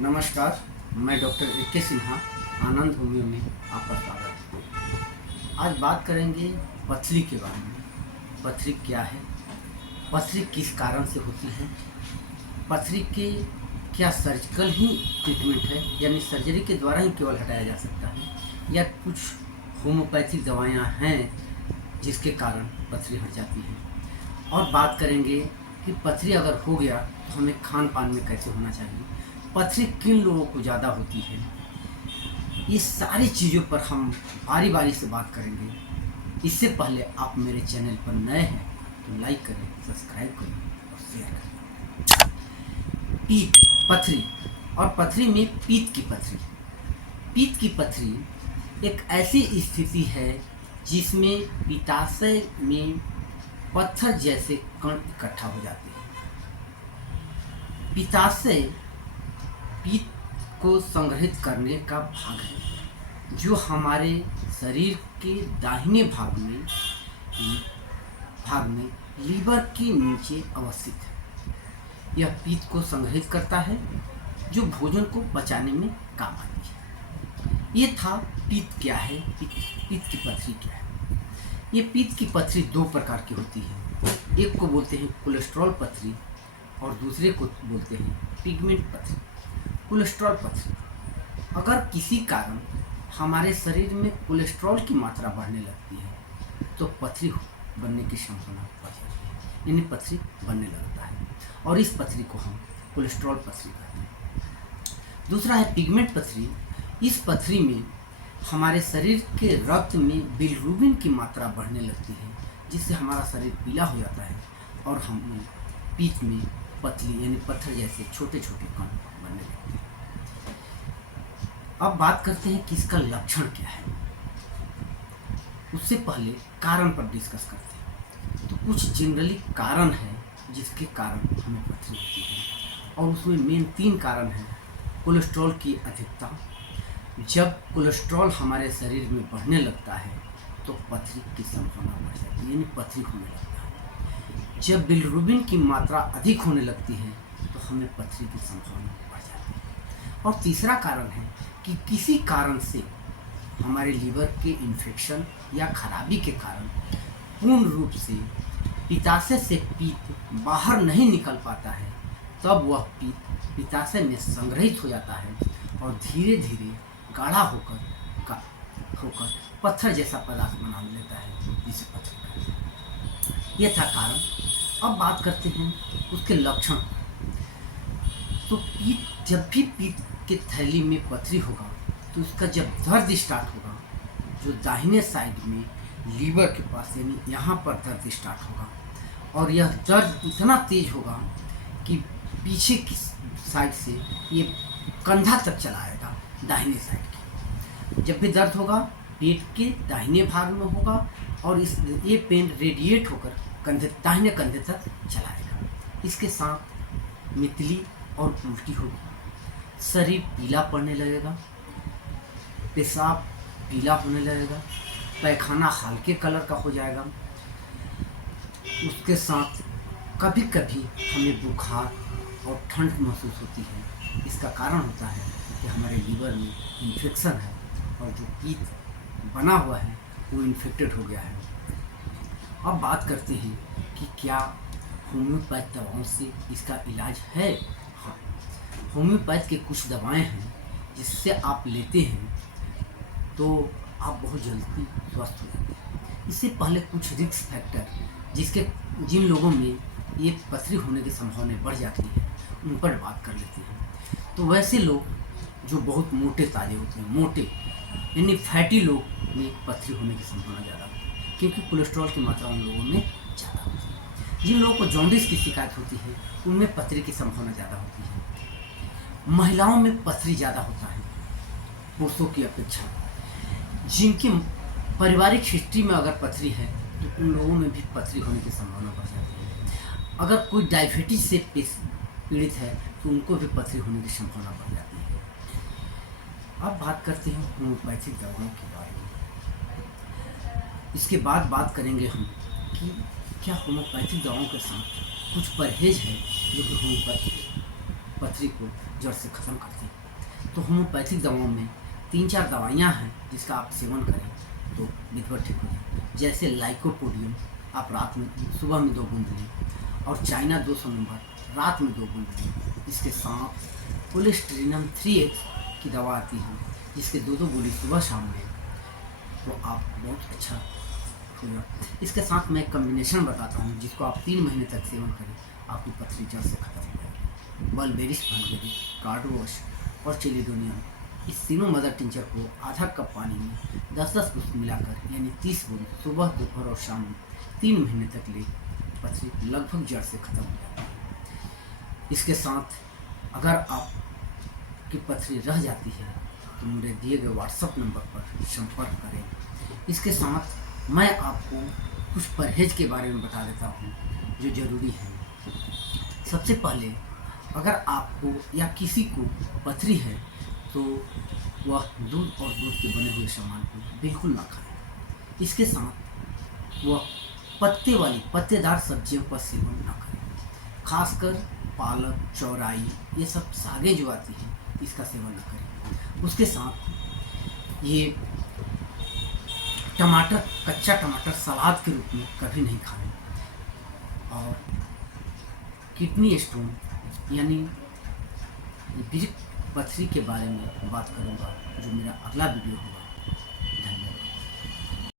नमस्कार, मैं doctor A K. Sinha आनंद homeo में आपका स्वागत है। आज बात करेंगे पथरी के बारे में। पथरी क्या है, पथरी किस कारण से होती है, पथरी के क्या सर्जिकल ही ट्रीटमेंट है यानी सर्जरी के द्वारा ही केवल हटाया जा सकता है या कुछ होम्योपैथिक दवाइयाँ हैं जिसके कारण पथरी हट जाती है। और बात करेंगे कि पथरी अगर हो गया तो हमें खान पान में कैसे होना चाहिए, पथरी किन लोगों को ज़्यादा होती है, ये सारी चीज़ों पर हम बारी बारी से बात करेंगे। इससे पहले आप मेरे चैनल पर नए हैं तो लाइक करें, सब्सक्राइब करें और शेयर करें। पीत पथरी और पथरी में पीत की पथरी। पीत की पथरी एक ऐसी स्थिति है जिसमें पित्ताशय में पत्थर जैसे कण इकट्ठा हो जाते हैं। पित्ताशय पित्त को संग्रहित करने का भाग है जो हमारे शरीर के दाहिने भाग में लीवर के नीचे अवस्थित है। यह पित्त को संग्रहित करता है जो भोजन को पचाने में काम आती है। ये था पित्त क्या है, पित्त की पथरी क्या है। ये पित्त की पथरी दो प्रकार की होती है। एक को बोलते हैं कोलेस्ट्रॉल पथरी और दूसरे को बोलते हैं पिगमेंट पथरी। कोलेस्ट्रॉल पथरी, अगर किसी कारण हमारे शरीर में कोलेस्ट्रॉल की मात्रा बढ़ने लगती है तो पथरी बनने की संभावना बढ़ जाती है, यानी पथरी बनने लगता है और इस पथरी को हम कोलेस्ट्रॉल पथरी कहते हैं। दूसरा है पिगमेंट पथरी। इस पथरी में हमारे शरीर के रक्त में बिलिरुबिन की मात्रा बढ़ने लगती है जिससे हमारा शरीर पीला हो जाता है और हमें पित्त में पथरी यानी पत्थर जैसे छोटे छोटे कण बनने लगते हैं। अब बात करते हैं कि इसका लक्षण क्या है। उससे पहले कारण पर डिस्कस करते हैं। तो कुछ जनरली कारण है जिसके कारण हमें पथरी होती है और उसमें मेन 3 कारण हैं। कोलेस्ट्रॉल की अधिकता, जब कोलेस्ट्रॉल हमारे शरीर में बढ़ने लगता है तो पथरी की संभावना बढ़ जाती है यानी पथरी होने लगता है। जब बिलिरुबिन की मात्रा अधिक होने लगती है तो हमें पथरी की संभावना बढ़ जाती है। और तीसरा कारण है कि किसी कारण से हमारे लीवर के इन्फेक्शन या खराबी के कारण पूर्ण रूप से पित्ताशय से पित्त बाहर नहीं निकल पाता है, तब वह पित्त पित्ताशय में संग्रहित हो जाता है और धीरे धीरे गाढ़ा होकर पत्थर जैसा पदार्थ बना लेता है जिसे पथरी कहते हैं। यह था कारण। अब बात करते हैं उसके लक्षण। तो पित्त, जब भी पित्त के थैली में पथरी होगा तो उसका जब दर्द स्टार्ट होगा, जो दाहिने साइड में लीवर के पास यानी यहाँ पर दर्द स्टार्ट होगा और यह दर्द इतना तेज होगा कि पीछे की साइड से ये कंधा तक चला आएगा दाहिने साइड की। जब भी दर्द होगा पेट के दाहिने भाग में होगा और ये पेन रेडिएट होकर दाहिने कंधे तक चलाएगा। इसके साथ मितली और उल्टी होगी, शरीर पीला पड़ने लगेगा, पेशाब पीला होने लगेगा, पैखाना हल्के कलर का हो जाएगा। उसके साथ कभी कभी हमें बुखार और ठंड महसूस होती है। इसका कारण होता है कि हमारे लीवर में इन्फेक्शन है और जो पित्त बना हुआ है वो इन्फेक्टेड हो गया है। अब बात करते हैं कि क्या होम्योपैथ दवाओं से इसका इलाज है। हाँ, होम्योपैथ के कुछ दवाएं हैं जिससे आप लेते हैं तो आप बहुत जल्दी स्वस्थ हो जाते हैं। इससे पहले कुछ रिस्क फैक्टर जिन लोगों में ये पथरी होने की संभावना बढ़ जाती है उन पर बात कर लेते हैं। तो वैसे लोग जो बहुत मोटे ताजे होते हैं, मोटे यानी फैटी लोग में पथरी होने की संभावना ज़्यादा होती है क्योंकि कोलेस्ट्रॉल की मात्रा उन लोगों में ज़्यादा होती है। जिन लोगों को जॉन्डिस की शिकायत होती है उनमें पथरी की संभावना ज़्यादा होती है। महिलाओं में पथरी ज़्यादा होता है पुरुषों की अपेक्षा। जिनकी पारिवारिक हिस्ट्री में अगर पथरी है तो उन लोगों में भी पथरी होने की संभावना बढ़ जाती है। अगर कोई डायबिटीज से पीड़ित है तो उनको भी पथरी होने की संभावना बढ़ जाती है। अब बात करते हैं होम्योपैथिक दवाओं के बारे में। इसके बाद बात करेंगे हम कि क्या होम्योपैथिक दवाओं के साथ कुछ परहेज है जो कि होम्योपैथिक पथरी को जड़ से ख़त्म करती है। तो होम्योपैथिक दवाओं में 3-4 दवाइयाँ हैं जिसका आप सेवन करें तो लिवर ठीक हो जाए। जैसे लाइकोपोडियम आप रात में सुबह में 2 बूंद लें, और चाइना 200 नंबर रात में 2 बूंद लें। इसके साथ कोलेस्ट्रीनम 3x की दवा आती है जिसके 2-2 गोली सुबह शाम में, तो आप बहुत अच्छा होगा। इसके साथ मैं एक कम्बिनेशन बताता हूँ जिसको आप 3 महीने तक सेवन करें, आपकी पथरी जड़ से खत्म हो जाएगी। बलबेरिस फलबेरी, कार्डवॉश और चिलिडोनियम, इस तीनों मदर टिंचर को आधा कप पानी में 10-10 पुष्प मिलाकर यानी 30 बूंद सुबह, दोपहर और शाम में 3 महीने तक ले, पथरी लगभग जड़ से खत्म हो जाती है। इसके साथ अगर आपकी पथरी रह जाती है तो मेरे दिए गए व्हाट्सएप नंबर पर संपर्क करें। इसके साथ मैं आपको कुछ परहेज के बारे में बता देता हूँ जो ज़रूरी है। सबसे पहले अगर आपको या किसी को पथरी है तो वह दूध और दूध के बने हुए सामान को बिल्कुल ना खाएं। इसके साथ वह पत्ते वाली पत्तेदार सब्जियों का सेवन ना करें, खासकर पालक, चौराई, ये सब सागे जो आती हैं इसका सेवन ना करें। उसके साथ ये टमाटर, कच्चा टमाटर सलाद के रूप में कभी नहीं खाएं। और किडनी स्टोन यानी पथरी के बारे में बात करूंगा जो मेरा अगला वीडियो होगा।